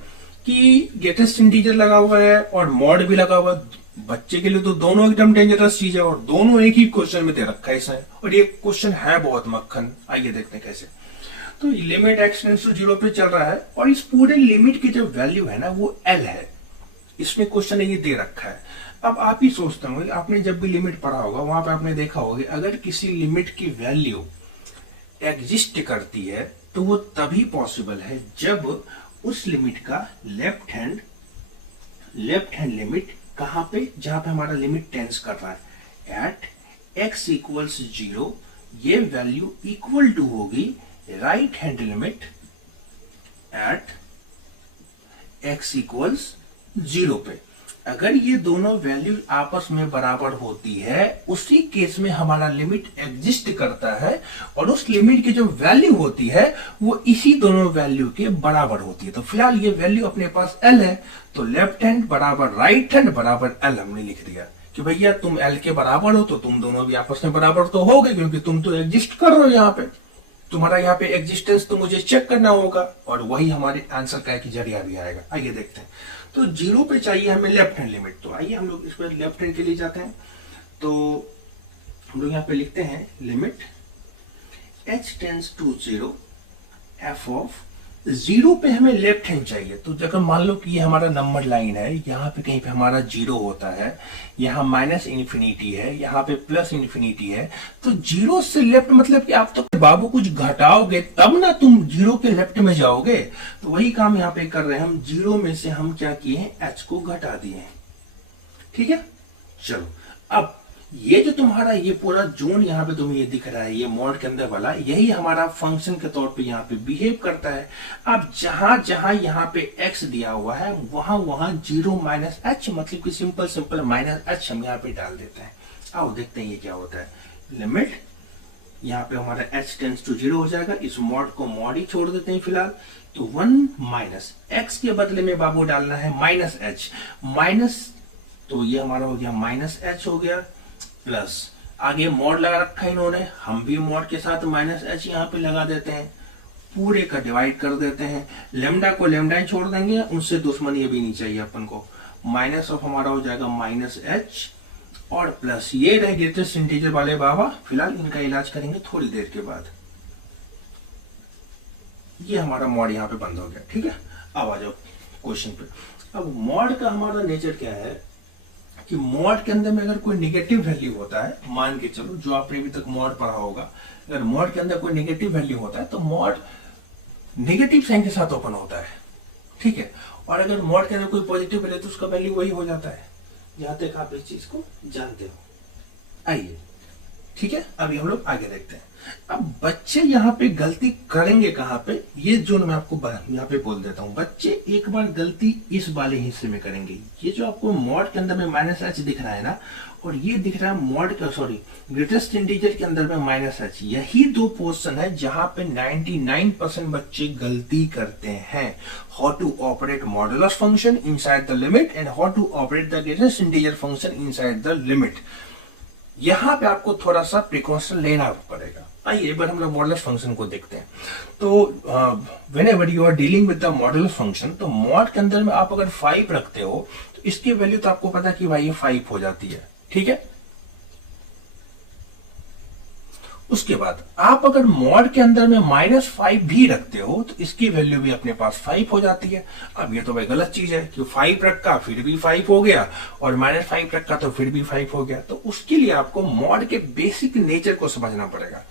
कि ग्रेटेस्ट इंटीजर लगा हुआ है और मॉड भी लगा हुआ है। बच्चे के लिए तो दोनों एकदम डेंजरस चीज है और दोनों एक ही क्वेश्चन में दे रखा है इसने, और ये क्वेश्चन है बहुत मक्खन। आइए देखते हैं कैसे। तो लिमिट x टेंड्स टू 0 पे चल रहा है और इस पूरे लिमिट की जो वैल्यू है ना वो L है। इसमें क्वेश्चन ये दे रखा है। अब आप ही सोचते होंगे, आपने जब भी लिमिट पढ़ा होगा वहां पे आपने देखा होगा अगर किसी लिमिट की वैल्यू एग्जिस्ट करती है तो वो तभी पॉसिबल है जब उस लिमिट का लेफ्ट हैंड लिमिट कहां पे, जहां पे हमारा लिमिट टेंस कर रहा है एट x इक्वल्स 0, ये वैल्यू इक्वल टू होगी right hand limit at x equals 0 पे। अगर ये दोनों वैल्यू आपस में बराबर होती है उसी केस में हमारा लिमिट एग्जिस्ट करता है, और उस लिमिट की जो वैल्यू होती है वो इसी दोनों वैल्यू के बराबर होती है। तो फिलहाल ये वैल्यू अपने पास L है, तो लेफ्ट हैंड बराबर राइट हैंड बराबर L हमने लिख दिया कि भैया तुम L के बराबर हो तो तुम दोनों भी आपस में बराबर तो हो गए, क्योंकि तुम तो एग्जिस्ट कर रहे हो। यहाँ पे तुम्हारा यहाँ पे एग्जिस्टेंस तो मुझे चेक करना होगा, और वही हमारे आंसर का एक जरिया भी आएगा। आइए देखते हैं। तो 0 पे चाहिए हमें लेफ्ट हैंड लिमिट, तो आइए हम लोग इस पर लेफ्ट हैंड के लिए जाते हैं। तो हम लोग यहाँ पे लिखते हैं limit h tends to 0 f of 0 पे हमें लेफ्ट हैंड चाहिए। तो अगर मान लो कि ये हमारा नंबर लाइन है, यहाँ पे कहीं पे हमारा 0 होता है, यहाँ माइनस इन्फिनिटी है, यहाँ पे प्लस इन्फिनिटी है, तो 0 से लेफ्ट मतलब कि आप तो बाबू कुछ घटाओगे तब ना तुम 0 के लेफ्ट में जाओगे। तो वही काम यहाँ पे कर रहे हैं हम। 0 में से हम क्या किए हैं, h को घटा दिए हैं। ठीक है, चलो अब ये जो तुम्हारा ये पूरा जोन यहाँ पे तुम्हें ये दिख रहा है, ये मॉड के अंदर वाला, यही हमारा फंक्शन के तौर पे यहाँ पे बिहेव करता है। अब जहां जहां यहाँ पे x दिया हुआ है वहां वहां 0 माइनस h मतलब कि सिंपल माइनस h हम यहाँ पे डाल देते हैं। आओ देखते हैं ये क्या होता है। लिमिट यहाँ पे हमारा h टेंड्स टू 0 हो जाएगा, इस मॉड को मॉड ही छोड़ देते हैं फिलहाल। तो 1 माइनस x के बदले में बाबू डालना है माइनस h, माइनस, तो ये हमारा हो गया माइनस h हो गया, प्लस आगे मॉड लगा रखा है इन्होंने, हम भी मॉड के साथ माइनस h यहाँ पे लगा देते हैं, पूरे का डिवाइड कर देते हैं। लेमडा को लेमडा ही छोड़ देंगे, उनसे दुश्मनी भी नहीं चाहिए अपन को। माइनस ऑफ हमारा हो जाएगा माइनस h, और प्लस ये रहे ग्रेटेस्ट इंटीजर वाले बाबा, फिलहाल इनका इलाज करेंगे थोड़ी देर के बाद। ये हमारा मॉड यहाँ पे बंद हो गया। ठीक है, अब आ जाओ क्वेश्चन पे। अब मॉड का हमारा नेचर क्या है कि मॉड के अंदर में अगर कोई नेगेटिव वैल्यू होता है, मान के चलो जो आपने अभी तक मॉड पढ़ा होगा, अगर मॉड के अंदर कोई नेगेटिव वैल्यू होता है तो मॉड नेगेटिव साइन के साथ ओपन होता है। ठीक है, और अगर मॉड के अंदर कोई पॉजिटिव वैल्यू तो उसका वैल्यू वही हो जाता है। जहां तक आप इस चीज को जानते हो। आइए ठीक है, अभी हम लोग आगे देखते हैं। अब बच्चे यहाँ पे गलती करेंगे कहाँ पे, ये जो मैं आपको यहाँ पे बोल देता हूँ। बच्चे एक बार गलती इस वाले हिस्से में करेंगे, ये जो आपको मॉड के अंदर में माइनस एच दिख रहा है ना, और ये दिख रहा है मॉड का सॉरी ग्रेटेस्ट इंटीजर के अंदर में माइनस एच, यही दो पोर्शन है जहां पे 99% बच्चे गलती करते हैं। How to operate modulus function inside the limit and how to operate the greatest integer function inside the limit. यहां पे आपको थोड़ा सा प्रिकॉशन लेना पड़ेगा। आइए एक बार हम लोग मॉडुलस फंक्शन को देखते हैं। तो whenever you are dealing with the modulus function, तो मॉड के अंदर में आप अगर 5 रखते हो तो इसकी वैल्यू तो आपको पता कि भाई ये 5 हो जाती है, ठीक है। उसके बाद आप अगर मॉड के अंदर में -5 भी रखते हो तो इसकी वैल्यू भी अपने पास 5 हो जाती है। अब ये तो भाई गलत चीज है कि 5 रखा फिर भी 5 हो गया और -5 रखा तो फिर भी 5 हो गया। तो उसके लिए आपको मॉड के बेसिक नेचर को समझना पड़ेगा।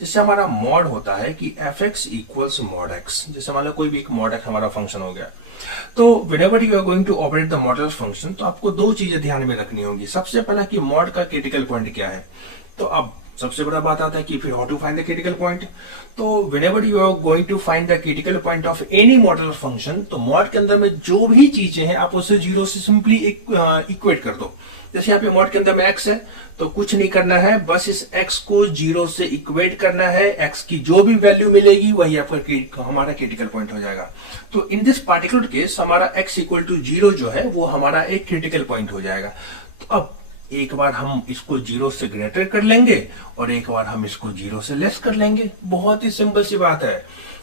जैसे हमारा मॉड होता है कि fx इक्वल्स मॉड x, जैसे मान लो कोई भी एक मॉड x हमारा फंक्शन हो गया, तो whenever you are going to operate the modulus function, तो आपको दो चीजें ध्यान में रखनी होगी। सबसे पहला कि मॉड का क्रिटिकल पॉइंट क्या है। तो अब सबसे बड़ा बात आता है कि फिर how to find the critical point. तो whenever you are going to find the critical point of any modulus function, तो मॉड के अंदर में जो भी चीजें हैं आप उसे 0 से सिंपली इक्वेट कर दो। जैसे यहाँ पे मॉड के अंदर में x है, तो कुछ नहीं करना है, बस इस x को 0 से इक्वेट करना है। x की जो भी वैल्यू मिलेगी वही आपका हमारा क्रिटिकल पॉइंट हो जाएगा। तो इन दिस पार्टिकुलर केस हमारा x इक्वल टू 0 जो है वो हमारा एक क्रिटिकल पॉइंट हो जाएगा। तो अब एक बार हम इसको 0 से ग्रेटर कर लेंगे और एक बार हम इसको 0 से लेस कर लेंगे। बहुत ही सिंपल सी बात है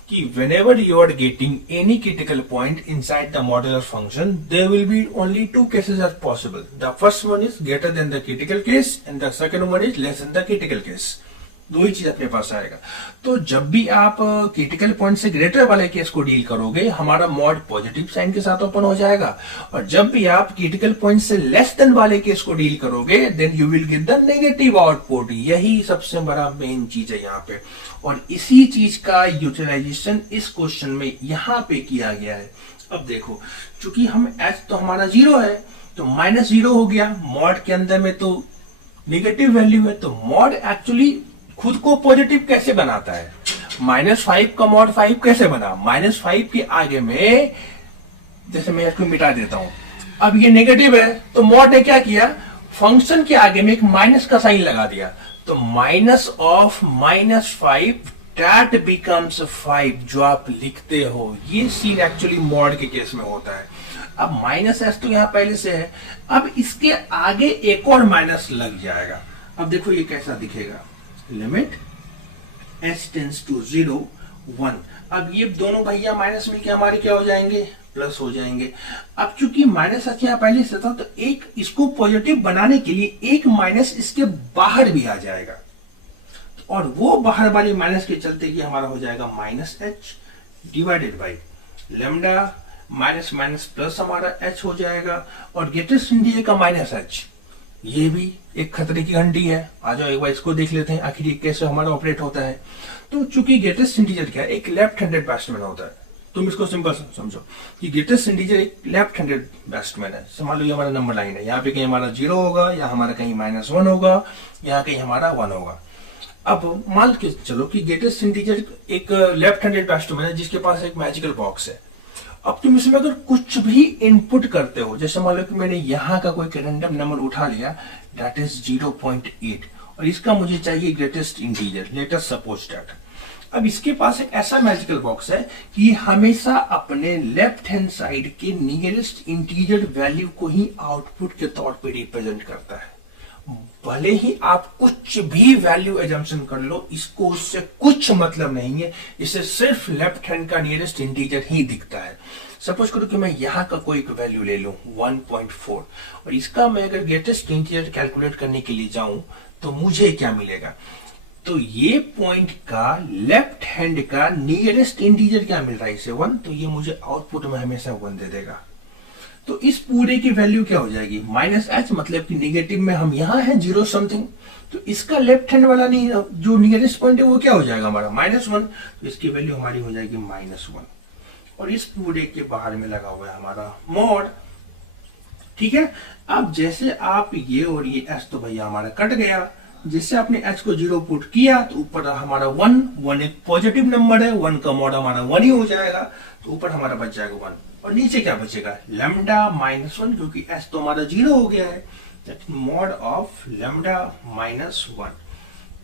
कि whenever you are getting any critical point inside the modular function, there will be only two cases are possible. The first one is greater than the critical case and the second one is less than the critical case. दो ही चीज अपने पास आएगा। तो जब भी आप critical point से greater वाले केस को डील करोगे, हमारा मॉड पॉजिटिव साइन के साथ ओपन हो जाएगा, और जब भी आप क्रिटिकल पॉइंट से लेस देन वाले केस को डील करोगे, then you will get the negative output. यही सबसे बड़ा मेन चीज है यहाँ पे, और इसी चीज का यूटिलाइजेशन इस क्वेश्चन में यहाँ पे किया गया है। अब देखो, चूंकि हम h तो हमारा 0 है, तो -0 हो गया। मॉड के अंदर में तो नेगेटिव वैल्यू है, तो मॉड एक्चुअली खुद को पॉजिटिव कैसे बनाता है। -5 का मॉड 5 कैसे बना, -5 के आगे में, जैसे मैं इसको मिटा देता हूं, अब ये नेगेटिव है तो मॉड ने क्या किया, फंक्शन के आगे में एक माइनस का साइन लगा दिया। तो माइनस ऑफ -5 दैट बिकम्स 5 जो आप लिखते हो, ये सीन एक्चुअली मॉड के केस में होता है। अब -s तो यहां पहले से है, अब इसके आगे एक और माइनस लग जाएगा। अब देखो ये कैसा दिखेगा, लिमिट s टेंस टू 0 1। अब ये दोनों भैया माइनस मिलके हमारे क्या हो जाएंगे, प्लस हो जाएंगे। अब चूंकि माइनस यहाँ पहले से था, तो एक इसको पॉजिटिव बनाने के लिए एक माइनस इसके बाहर भी आ जाएगा, और वो बाहर वाली माइनस के चलते ये हमारा हो जाएगा -h divided by lambda minus minus plus हमारा h हो जाएगा, और ग्रेटेस्ट इंटीजर का -h ये भी एक खतरे की घंटी है। आ जाओ एक बार इसको देख लेते हैं आखिर ये कैसे हमारा ऑपरेट होता है। तो चूंकि ग्रेटेस्ट इंटीजर क्या है, एक लेफ्ट हैंडेड बैट्समैन होता है। तुम इसको सिंपल समझो कि ग्रेटेस्ट इंटीजर एक लेफ्ट हैंडेड बैट्समैन है। मान लो ये हमारा नंबर लाइन है, यहाँ पे कहीं हमारा 0 होगा, या हमारा कहीं -1 होगा, यहाँ कहीं हमारा 1 होगा। अब मान के चलो कि ग्रेटेस्ट इंटीजर एक लेफ्ट हैंडेड बैट्समैन है जिसके पास एक मैजिकल बॉक्स है। अब तुम इसमें अगर कुछ भी इनपुट करते हो, जैसे मान लो कि मैंने यहाँ का कोई रैंडम नंबर उठा लिया, दैट इज 0.8, और इसका मुझे चाहिए greatest integer, let us suppose that. अब इसके पास एक ऐसा मैजिकल बॉक्स है कि हमेशा अपने लेफ्ट हैंड साइड के नियरेस्ट इंटीजर वैल्यू को ही आउटपुट के तौर पे रिप्रेजेंट करता है। भले ही आप कुछ भी वैल्यू एजम्पशन कर लो, इसको उससे कुछ मतलब नहीं है, इसे सिर्फ लेफ्ट हैंड का नियरेस्ट इंटीजर ही दिखता है। सपोज करो कि मैं यहाँ का कोई वैल्यू ले लूं 1.4, और इसका मैं अगर ग्रेटेस्ट इंटीजर कैलकुलेट करने के लिए जाऊं तो मुझे क्या मिलेगा, तो ये पॉइंट का लेफ्ट हैंड का नियरेस्ट इंटीजर क्या मिल रहा है, इसे 1, तो ये मुझे आउटपुट में हमेशा 1 दे देगा। तो इस पूरे की वैल्यू क्या हो जाएगी, -h, मतलब कि निगेटिव में हम यहाँ हैं 0 समथिंग, तो इसका लेफ्ट हैंड वाला जो नियरेस्ट पॉइंट है वो क्या हो जाएगा हमारा -1, तो इसकी वैल्यू हमारी हो जाएगी -1, और इस पूरे के बाहर में लगा हुआ है हमारा मॉड। ठीक है, अब जैसे आप ये और ये s तो भैया हमारा कट गया, जैसे आपने h को 0 पुट किया तो ऊपर हमारा 1 एक पॉजिटिव नंबर है, 1 का मॉड हमारा 1 ही हो जाएगा, तो ऊपर हमारा बच जाएगा 1 और नीचे क्या बचेगा लैम्डा माइनस 1, क्योंकि h तो हमारा 0 हो गया है, मॉड ऑफ लैम्डा माइनस 1।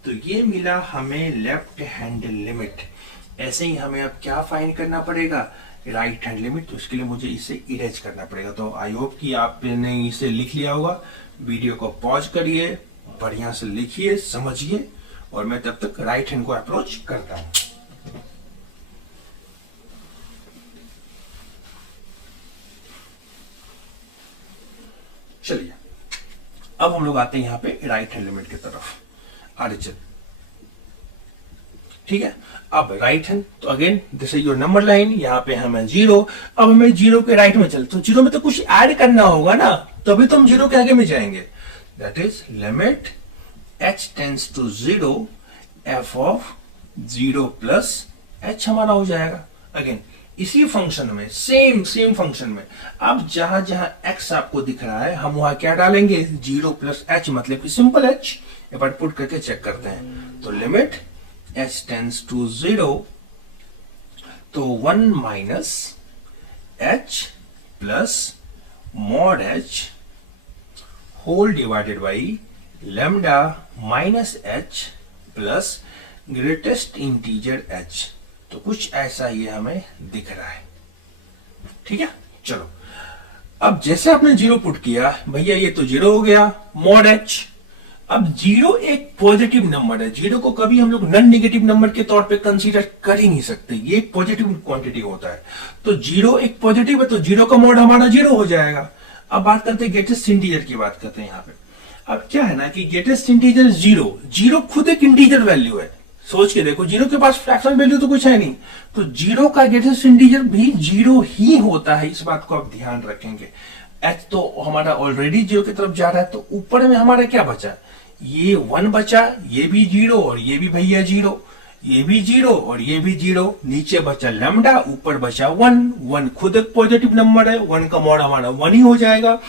तो ये मिला हमें लेफ्ट हैंड लिमिट। ऐसे ही हमें अब क्या फाइंड करना पड़ेगा, राइट हैंड लिमिट। तो इसके लिए मुझे इसे इरेज करना पड़ेगा। तो आई होप कि आपने इसे लिख लिया होगा। वीडियो को पॉज करिए, बढ़िया से लिखिए, समझिए, और मैं तब तक राइट हैंड को अप्रोच करता हूं। चलिए अब हम लोग आते हैं यहाँ पे राइट हैंड लिमिट की तरफ। आगे ठीक है, अब राइट हैंड, तो again this is your number line, यहाँ पे हमें 0। अब हमें 0 के राइट में चल, तो 0 में तो कुछ ऐड करना होगा ना, तभी तो हम 0 के आगे में जाएंगे। That is limit h tends to 0 f of 0 plus h हमारा हो जाएगा। अगेन इसी फंक्शन में, सेम फंक्शन में, अब जहां जहां x आपको दिख रहा है हम वहां क्या डालेंगे 0 प्लस h, मतलब कि सिंपल h। एक बार पुट करके चेक करते हैं। तो लिमिट h टेंड्स टू 0, तो 1 minus h plus mod h whole divided by lambda minus h plus greatest integer h। तो कुछ ऐसा ये हमें दिख रहा है। ठीक है, चलो अब जैसे आपने 0 पुट किया भैया, ये तो 0 हो गया मॉड h। अब 0 एक पॉजिटिव नंबर है, 0 को कभी हम लोग नॉन नेगेटिव नंबर के तौर पे कंसीडर कर ही नहीं सकते, ये एक पॉजिटिव क्वांटिटी होता है। तो 0 एक पॉजिटिव है, तो 0 का मॉड हमारा 0 हो जाएगा। अब बात करते हैं ग्रेटेस्ट इंटीजर की, बात करते हैं यहाँ पे। अब क्या है ना कि ग्रेटेस्ट इंटीजर 0 खुद एक इंटीजर वैल्यू है। सोच के देखो, 0 के पास फ्रैक्शन वैल्यू तो कुछ है नहीं, तो 0 का ग्रेटेस्ट इंटीजर भी 0 ही होता है। इस बात को आप ध्यान रखेंगे। h तो हमारा ऑलरेडी 0 की तरफ जा रहा है, तो ऊपर में हमारा क्या बचा, ये 1 बचा, ये भी 0 और ये भी भैया 0, ये भी 0 और ये भी 0, नीचे बचा लैम्डा, ऊपर बचा 1 खुद एक पॉजिटिव नंबर है, 1 का मॉड हमारा 1 ही हो जाएगा।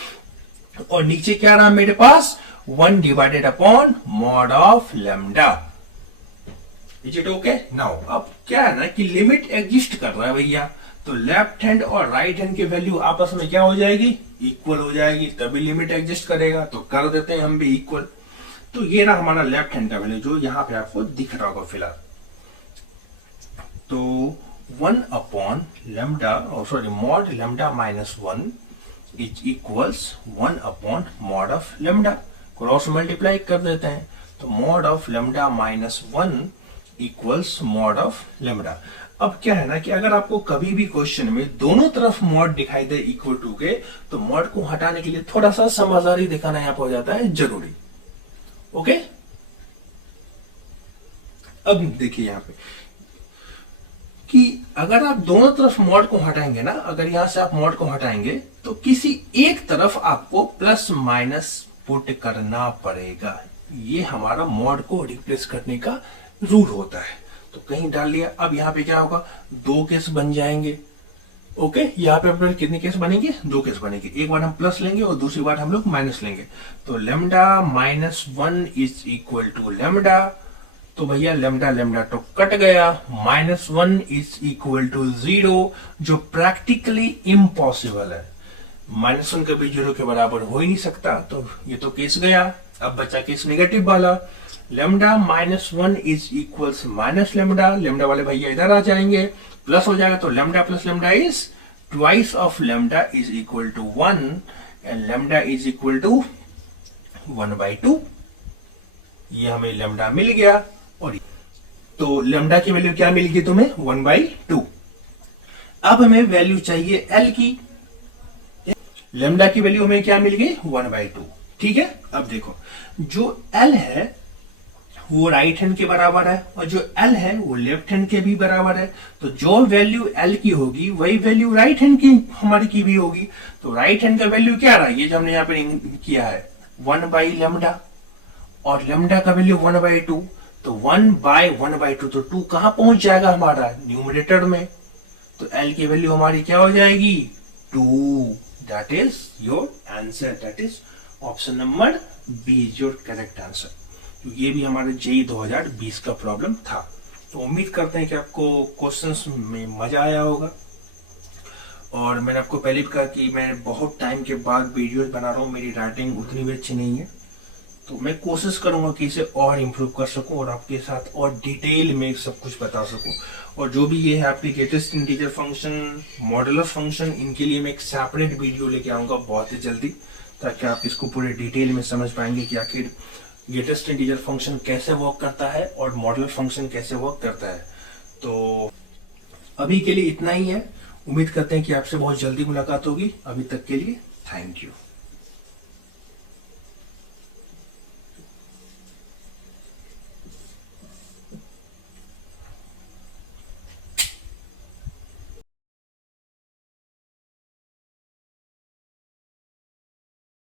और नीचे क्या रहा मेरे पास, 1 divided upon mod of lambda. Is it okay? Now अब क्या है ना कि लिमिट एग्जिस्ट कर रहा है भैया, तो लेफ्ट हैंड और राइट हैंड की वैल्यू आपस में क्या हो जाएगी, इक्वल हो जाएगी, तभी लिमिट एग्जिस्ट करेगा। तो कर देते हैं हम भी इक्वल। तो ये रहा हमारा लेफ्ट हैंड का वैल्यू, जो यहाँ पे आपको दिख रहा होगा फिलहाल। तो 1 upon lambda, sorry mod lambda minus 1 is equals 1 upon mod of lambda. Cross multiply कर देते हैं, तो mod of lambda minus 1 equals mod of lambda. अब क्या है ना कि अगर आपको कभी भी क्वेश्चन में दोनों तरफ मॉड दिखाई दे इक्वल टू के, तो मॉड को हटाने के लिए थोड़ा सा समझदारी दिखाना यहाँ पर हो जाता है जरूरी। ओके, अब देखिए यहाँ पे कि अगर आप दोनों तरफ मॉड को हटाएंगे ना, अगर यहां से आप मॉड को हटाएंगे तो किसी एक तरफ आपको प्लस माइनस पुट करना पड़ेगा। ये हमारा मॉड को रिप्लेस करने का रूल होता है। तो कहीं डाल लिया, अब यहाँ पे क्या होगा, 2 केस बन जाएंगे। ओके, यहाँ पे अपने कितने केस बनेंगे, 2 केस बनेंगे। एक बार हम प्लस लेंगे और दूसरी बार हम लोग माइनस लेंगे। तो lambda minus 1 is equal to lambda, तो भैया लैम्डा लैम्डा तो कट गया, माइनस 1 इज इक्वल टू 0, जो प्रैक्टिकली इम्पॉसिबल है। माइनस 1 कभी 0 के बराबर हो ही नहीं सकता, तो ये तो केस गया। अब बचा केस नेगेटिव वाला, lambda minus 1 is equals minus lambda, lambda वाले भैया इधर आ जाएंगे, प्लस हो जाएगा। तो lambda plus lambda is twice of lambda is equal to 1 and lambda is equal to 1/2। ये हमें लैम्डा मिल गया। और तो लैम्डा की वैल्यू क्या मिल गई तुम्हें, 1/2। अब हमें वैल्यू चाहिए एल की। लैम्डा की वैल्यू हमें क्या मिल गई, 1/2। ठीक है, अब देखो जो एल है वो राइट हैंड के बराबर है और जो एल है वो लेफ्ट हैंड के भी बराबर है। तो जो वैल्यू एल की होगी वही वैल्यू राइट हैंड की हमारी की भी होगी। तो राइट हैंड का वैल्यू क्या रहा, ये जो हमने यहाँ पे किया है 1/λ, और लैम्डा का वैल्यू 1/2। तो 1/1/2, तो 2 कहां पहुंच जाएगा हमारा, न्यूमरेटर में। तो एल की वैल्यू हमारी क्या हो जाएगी, 2। That is your answer, that is option number B is your correct answer. क्योंकि ये भी हमारे जेई 2020 का प्रॉब्लम था। तो उम्मीद करते हैं कि आपको क्वेश्चंस में मजा आया होगा। और मैंने आपको पहले भी कहा कि मैं बहुत टाइम के बाद वीडियोस बना रहा हूँ, मेरी राइटिंग उतनी भी अच्छी नहीं है, तो मैं कोशिश करूंगा कि इसे और इम्प्रूव कर सकूं और आपके साथ और डिटेल में सब कुछ बता सकूं। और जो भी ये है आपके greatest integer function, modular function, इनके लिए मैं एक सेपरेट वीडियो लेके आऊंगा बहुत ही जल्दी, ताकि आप इसको पूरे डिटेल में समझ पाएंगे कि आखिर ग्रेटेस्ट इंटीजर फंक्शन कैसे वर्क करता है और मॉडुलर फंक्शन कैसे वर्क करता है। तो अभी के लिए इतना ही है। उम्मीद करते हैं कि आपसे बहुत जल्दी मुलाकात होगी। अभी तक के लिए थैंक यू।